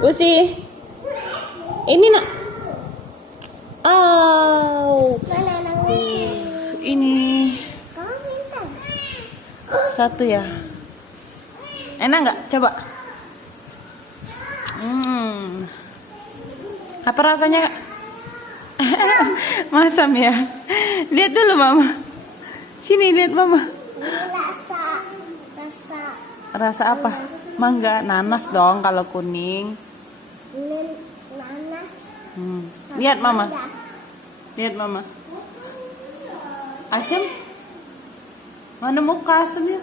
Usi. Ini nak. Oh. Ini satu ya. Enak nggak? Coba. Apa rasanya? Masam ya. Lihat dulu mama. Sini lihat mama. Rasa apa? Mangga, nanas dong kalau kuning. Nanas. Lihat mama. Lihat mama. Asam? Mana muka asamnya?